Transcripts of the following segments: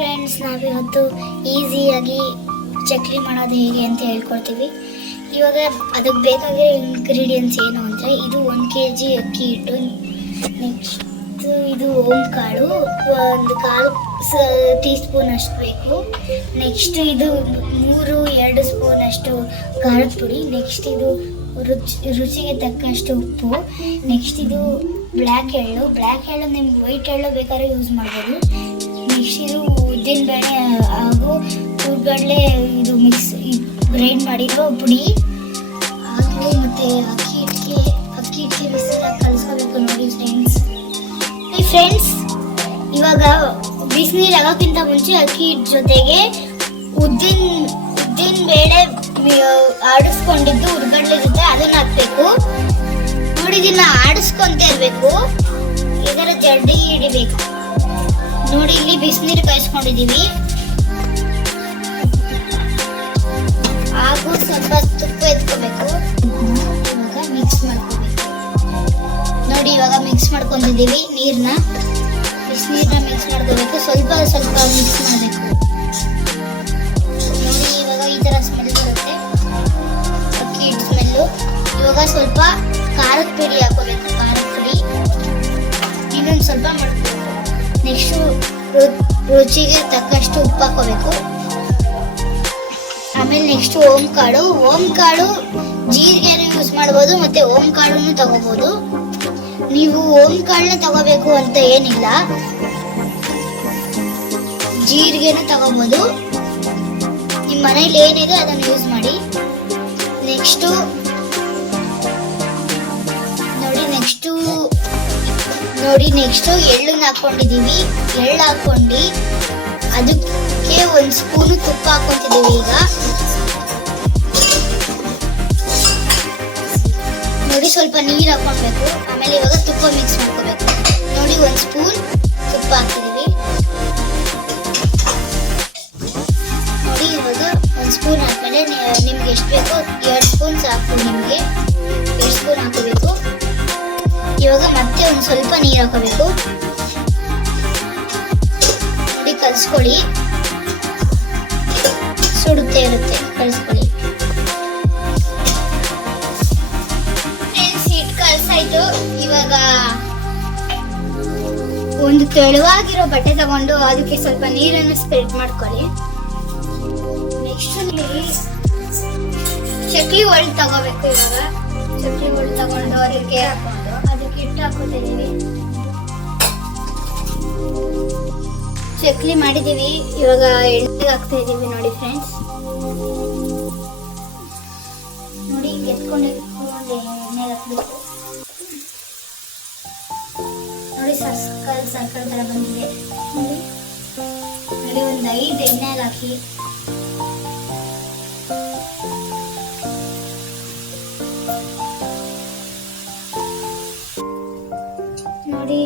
Friends, ನಾವಿವತ್ತು ಈಸಿಯಾಗಿ ಚಕ್ಲಿ ಮಾಡೋದು ಹೇಗೆ ಅಂತ ಹೇಳ್ಕೊಡ್ತೀವಿ. ಇವಾಗ ಅದಕ್ಕೆ ಬೇಕಾಗಿರೋ ಇಂಗ್ರೀಡಿಯೆಂಟ್ಸ್ ಏನು ಅಂದರೆ, ಇದು 1 kg ಅಕ್ಕಿ ಹಿಟ್ಟು, ನೆಕ್ಸ್ಟ್ ಇದು ಓಂಕಾಳು 1/4 ಟೀ ಸ್ಪೂನ್ ಅಷ್ಟು ಬೇಕು. ನೆಕ್ಸ್ಟ್ ಇದು 2 ಸ್ಪೂನ್ ಅಷ್ಟು ಖಾರದ ಪುಡಿ. ನೆಕ್ಸ್ಟ್ ಇದು ರುಚಿಗೆ ತಕ್ಕಷ್ಟು ಉಪ್ಪು. ನೆಕ್ಸ್ಟ್ ಇದು ಬ್ಲ್ಯಾಕ್ ಎಳ್ಳು ನಿಮ್ಗೆ ವೈಟ್ ಎಳ್ಳು ಬೇಕಾದ್ರೆ ಯೂಸ್ ಮಾಡ್ಬೋದು. ನೆಕ್ಸ್ಟ್ ಇದು ಉದ್ದಿನಬೇಳೆ ಹಾಗೂ ಹುರ್ಗಡ್ಲೆ ಇದು ಗ್ರೈಂಡ್ ಮಾಡಿರೋ ಪುಡಿ ಹಾಗೂ ಮತ್ತು ಅಕ್ಕಿ ಹಿಟ್ಟಿಗೆ ಬಿಸಿಲಾಗಿ ಕಲಿಸ್ಕೋಬೇಕು ನೋಡಿ ಫ್ರೆಂಡ್ಸ್. ಇವಾಗ ಬಿಸಿನೀರು ಆಗೋಕ್ಕಿಂತ ಮುಂಚೆ ಅಕ್ಕಿ ಹಿಟ್ಟು ಜೊತೆಗೆ ಉದ್ದಿನ ಬೇಳೆ ಆಡಿಸ್ಕೊಂಡಿದ್ದು ಹುರ್ಗಡ್ಲೆ ಜೊತೆ ಅದನ್ನ ಹಾಕ್ಬೇಕು ನೋಡಿ. ಇದನ್ನ ಆಡಿಸ್ಕೊಂತ ಇರಬೇಕು, ಇದರ ಜಡ್ಡಿ ಹಿಡಿಬೇಕು ನೋಡಿ. ಇಲ್ಲಿ ಬಿಸಿನೀರು ಕಾಯಿಸ್ಕೊಂಡಿದೀವಿ ಹಾಗೂ ಸ್ವಲ್ಪ ತುಪ್ಪ ಎತ್ಕೋಬೇಕು. ಇವಾಗ ಮಿಕ್ಸ್ ಮಾಡ್ಕೋಬೇಕು ನೋಡಿ. ಇವಾಗ ಮಿಕ್ಸ್ ಮಾಡ್ಕೊಂಡಿದ್ದೀವಿ ಬಿಸಿನೀರನ್ನ ಮಿಕ್ಸ್ ಮಾಡ್ಕೋಬೇಕು. ಸ್ವಲ್ಪ ಮಿಕ್ಸ್ ಮಾಡಬೇಕು ನೋಡಿ. ಇವಾಗ ಈ ತರ ಸ್ಮೆಲ್ ಬರುತ್ತೆ, ಅಕ್ಕಿ ಹಿಟ್ಟು ಸ್ಮೆಲ್ಲು. ಇವಾಗ ಸ್ವಲ್ಪ ಖಾರದ ಪುಡಿ ಹಾಕೋಬೇಕು, ಖಾರದ ಪುಡಿ ಇನ್ನೊಂದು ಸ್ವಲ್ಪ ಮಾಡ್ಕೋಬೇಕು. ನೆಕ್ಸ್ಟು ರುಚಿಗೆ ತಕ್ಕಷ್ಟು ಉಪ್ಪು ಹಾಕೋಬೇಕು. ಆಮೇಲೆ ನೆಕ್ಸ್ಟ್ ಓಂಕಾಳು ಜೀರಿಗೆನೂ ಯೂಸ್ ಮಾಡ್ಬೋದು, ಮತ್ತೆ ಓಂಕಾಳನ್ನು ತಗೋಬಹುದು. ನೀವು ಓಂಕಾಳನ್ನ ತಗೋಬೇಕು ಅಂತ ಏನಿಲ್ಲ, ಜೀರಿಗೆನೂ ತಗೋಬಹುದು. ನಿಮ್ಮ ಮನೇಲಿ ಏನಿದೆ ಅದನ್ನು ಯೂಸ್ ಮಾಡಿ. ನೆಕ್ಸ್ಟ್ ಎಳ್ಳನ್ನ ಹಾಕೊಂಡಿದೀವಿ. ಎಳ್ಳು ಹಾಕೊಂಡು ಅದಕ್ಕೆ 1 ಸ್ಪೂನು ತುಪ್ಪ ಹಾಕೊಂತಿದೀವಿ. ಈಗ ನೋಡಿ ಸ್ವಲ್ಪ ನೀರು ಹಾಕೊಳ್ಬೇಕು. ಆಮೇಲೆ ಇವಾಗ ತುಪ್ಪ ಮಿಕ್ಸ್ ಮಾಡ್ಕೋಬೇಕು ನೋಡಿ. 1 ಸ್ಪೂನ್ ತುಪ್ಪ ಹಾಕ್ತಿದೀವಿ ನೋಡಿ. ಇವಾಗ 1 ಸ್ಪೂನ್ ಹಾಕ್ಮೇಲೆ ನಿಮ್ಗೆ ಎಷ್ಟು ಬೇಕೋ 2 ಸ್ಪೂನ್ ಸಾಕು. ನಿಮ್ಗೆ 2 ಸ್ಪೂನ್ ಹಾಕೋಬೇಕು. ಇವಾಗ ಮತ್ತೆ ಒಂದು ಸ್ವಲ್ಪ ನೀರು ಹಾಕೋಬೇಕು ನೋಡಿ. ಕಲಿಸ್ಕೊಳ್ಳಿ, ಸುಡುತ್ತೆ ಇರುತ್ತೆ, ಕಲಿಸ್ಕೊಳ್ಳಿ. ಹಿಟ್ಟು ಕಲಸಾಯ್ತು. ಇವಾಗ ಒಂದು ತೆಳುವಾಗಿರೋ ಬಟ್ಟೆ ತಗೊಂಡು ಅದಕ್ಕೆ ಸ್ವಲ್ಪ ನೀರನ್ನು ಸ್ಪ್ರೆಡ್ ಮಾಡ್ಕೊಳ್ಳಿ. ನೆಕ್ಸ್ಟ್ ಚಕ್ಲಿ ಒಳ್ಳೆ ತಗೋಬೇಕು. ಇವಾಗ ಚಕ್ಲಿ ಒಳ್ಳೆ ತಗೊಂಡು ಅದಕ್ಕೆ ಹಿಟ್ಟು ಹಾಕೋತಿದೀವಿ. ಚಕ್ಲಿ ಮಾಡಿದೀವಿ. ಇವಾಗ ಎಣ್ಣೆಗೆ ಹಾಕ್ತಾ ಇದೀವಿ ನೋಡಿ ಫ್ರೆಂಡ್ಸ್. ನೋಡಿ ಎತ್ಕೊಂಡು ಎಣ್ಣೆಗೆ ಹಾಕ್ಬೇಕು ನೋಡಿ. ಸರ್ಕಲ್ ತರ ಬಂದಿದೆ ನೋಡಿ. ಒಂದು 5 ಎಣ್ಣೆಗೆ ಹಾಕಿ ನೋಡಿ.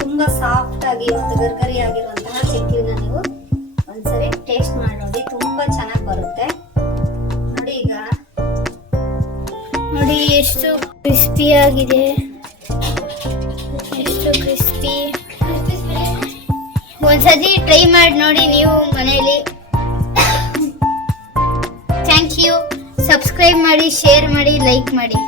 ತುಂಬಾ ಸಾಫ್ಟ್ ಆಗಿ ಮತ್ತು ಗರ್ಗರಿ ಆಗಿರುವಂತಹ ಚಕ್ಲಿನ ನೀವು ಒಂದ್ಸರಿ ಟೇಸ್ಟ್ ಮಾಡಿ ನೋಡಿ, ತುಂಬಾ ಚೆನ್ನಾಗಿ ಬರುತ್ತೆ ನೋಡಿ. ಈಗ ನೋಡಿ ಎಷ್ಟು ಕ್ರಿಸ್ಪಿ ಆಗಿದೆ, ಎಷ್ಟು ಕ್ರಿಸ್ಪಿ. ಒಂದ್ಸತಿ ಟ್ರೈ ಮಾಡಿ ನೋಡಿ ನೀವು ಮನೆಯಲ್ಲಿ. Thank you. ಸಬ್ಸ್ಕ್ರೈಬ್ ಮಾಡಿ, ಶೇರ್ ಮಾಡಿ, ಲೈಕ್ ಮಾಡಿ.